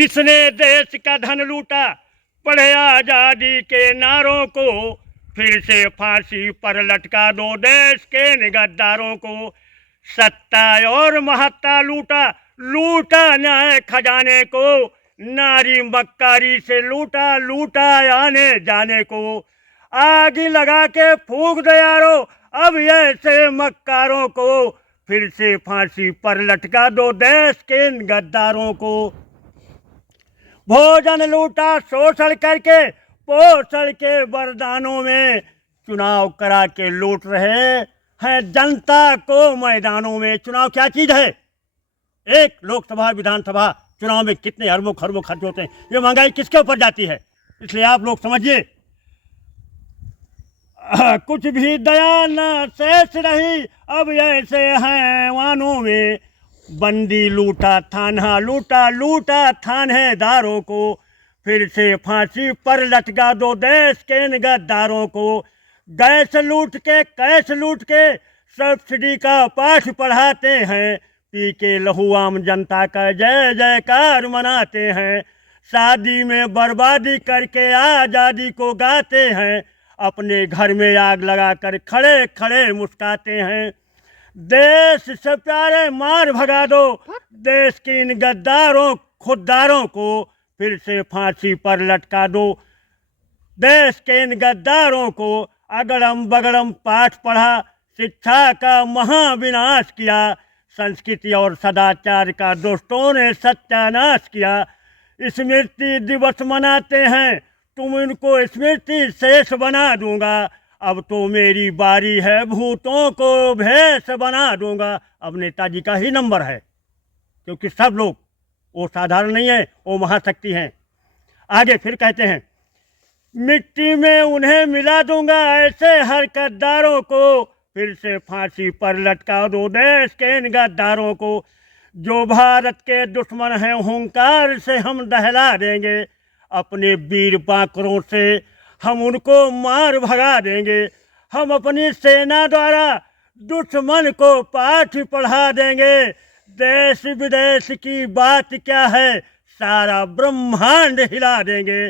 जिसने देश का धन लूटा, पढ़े आजादी के नारों को, फिर से फांसी पर लटका दो देश के गद्दारों को। सत्ता और महत्ता लूटा, लूटा न्याय खजाने को, नारी मक्कारी से लूटा, लूटा आने जाने को। आग लगा के फूंक दो यारो अब ऐसे मक्कारों को, फिर से फांसी पर लटका दो देश के गद्दारों को। भोजन लूटा शोषण करके, पोषण के वरदानों में, चुनाव करा के लूट रहे हैं जनता को मैदानों में। चुनाव क्या चीज है? एक लोकसभा विधानसभा चुनाव में कितने अरबों खरबों खर्च होते हैं। ये महंगाई किसके ऊपर जाती है? इसलिए आप लोग समझिए, कुछ भी दया न शेष रही अब ऐसे हैवानों में। बंदी लूटा थाना, लूटा लूटा थानेदारों को, फिर से फांसी पर लटका दो देश के गद्दारों को। गैस लूट के कैश लूट के सब्सिडी का पाठ पढ़ाते हैं, पी के लहू आम जनता का जय जयकार मनाते हैं। शादी में बर्बादी करके आज़ादी को गाते हैं, अपने घर में आग लगाकर खड़े खड़े मुस्काते हैं। देश से प्यारे मार भगा दो देश के इन गद्दारों खुददारों को, फिर से फांसी पर लटका दो देश के इन गद्दारों को। अगड़म बगड़म पाठ पढ़ा, शिक्षा का महाविनाश किया, संस्कृति और सदाचार का दुष्टों ने सत्यानाश किया। स्मृति दिवस मनाते हैं, तुम इनको स्मृति शेष बना दूंगा। अब तो मेरी बारी है, भूतों को भेष बना दूंगा। अब नेताजी का ही नंबर है, क्योंकि सब लोग वो साधारण नहीं है, वो महाशक्ति हैं। आगे फिर कहते हैं, मिट्टी में उन्हें मिला दूंगा ऐसे हर गद्दारों को, फिर से फांसी पर लटका दो देश के इन गद्दारों को। जो भारत के दुश्मन हैं हुंकार से हम दहला देंगे, अपने वीर बांकरों से हम उनको मार भगा देंगे। हम अपनी सेना द्वारा दुश्मन को पाठ पढ़ा देंगे। देश विदेश की बात क्या है, सारा ब्रह्मांड हिला देंगे।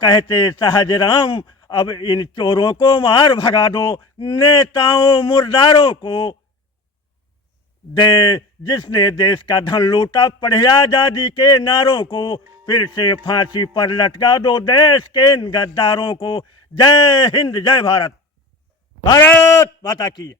कहते सहजराम अब इन चोरों को मार भगा दो, नेताओं मुर्दारों को। जिसने देश का धन लूटा, पढ़े आजादी के नारों को, फिर से फांसी पर लटका दो देश के इन गद्दारों को। जय हिंद, जय भारत। भारत माता की।